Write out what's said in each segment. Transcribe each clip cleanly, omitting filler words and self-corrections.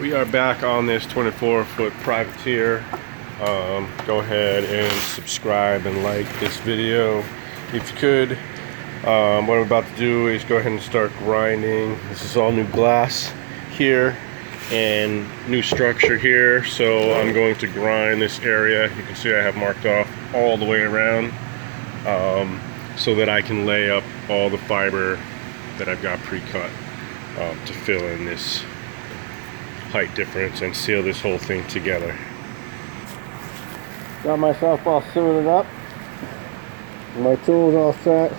We are back on this 24-foot privateer. Go ahead and subscribe and like this video if you could. What I'm about to do is go ahead and start grinding. This is all new glass here and new structure here, so I'm going to grind this area. You can see I have marked off all the way around, so that I can lay up all the fiber that I've got pre-cut to fill in this height difference and seal this whole thing together. Got myself all suited up, my tools all set.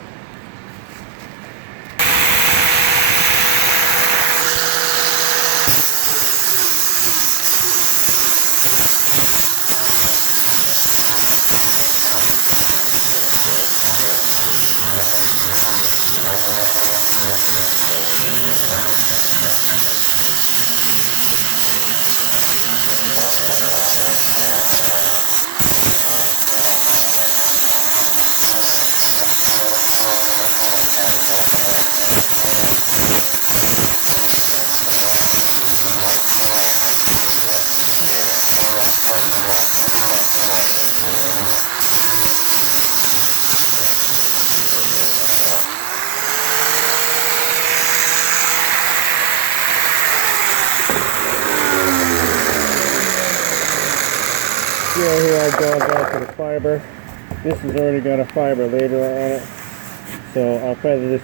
Yeah, here I've gone back to the fiber. This has already got a fiber label on it, so I'll feather this